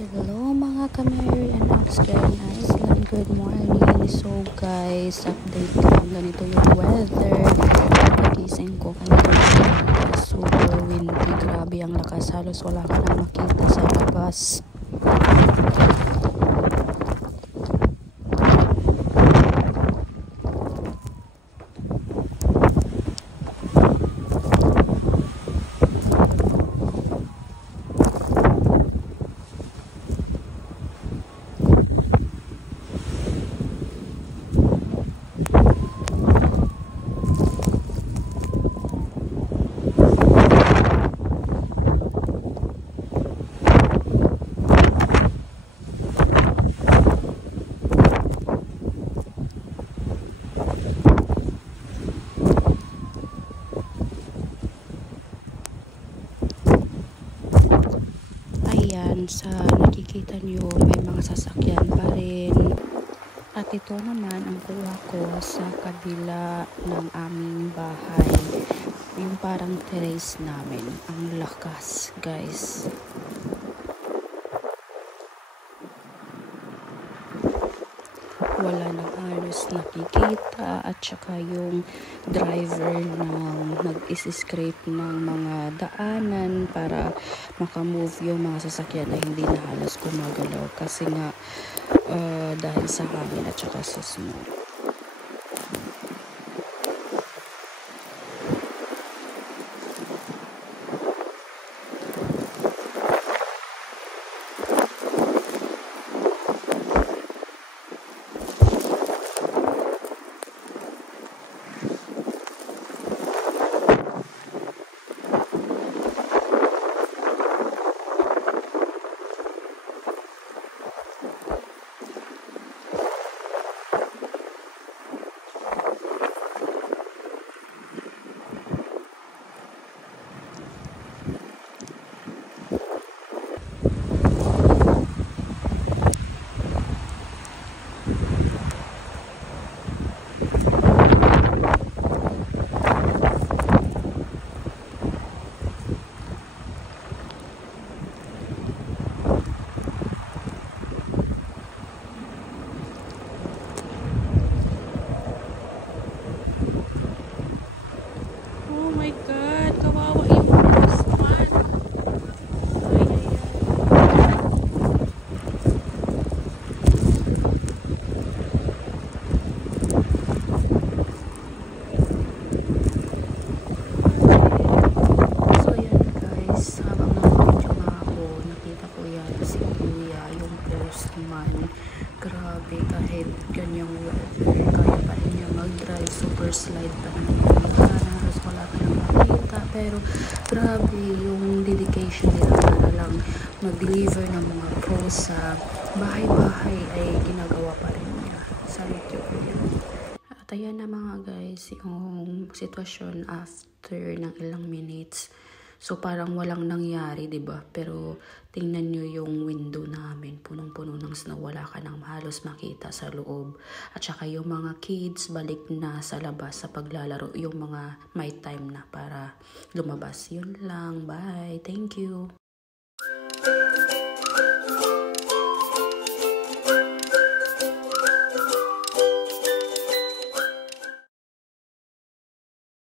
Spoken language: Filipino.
Hello mga ka-Mary and Outskirt Iceland, good morning. So guys, update lang, ganito yung weather. Nagising ko kanina, super windy, grabe ang lakas, halos wala ka nang makita sa labas. Sa nakikita nyo, may mga sasakyan pa rin, at ito naman ang kuha ko sa kabila ng aming bahay, yung parang terrace namin. Ang lakas guys, wala nang halos nakikita, at saka yung driver na nag-scrape ng mga daanan para makamove yung mga sasakyan na hindi na halos gumagalaw kasi nga dahil sa hangin at saka sa smoke. Oh my God, kawawa yung husband. So yan guys, habang nag-video nga ako, nakita ko yan si Kuya, yung postman. Grabe, kahit ganyang weather, kaya pa rin niya mag-drive, super slide pa naman yung halos wala ka nang makita, pero grabe yung dedication nila para lang mag-deliver ng mga pros sa bahay-bahay ay ginagawa pa rin niya. Salute ko yan. At ayan na mga guys, yung sitwasyon after ng ilang minutes. So parang walang nangyari, 'di ba? Pero tingnan niyo yung window namin, punong-puno ng snow, wala ka nang halos makita sa loob. At saka yung mga kids balik na sa labas sa paglalaro, yung mga may time na para lumabas. Yun lang. Bye. Thank you.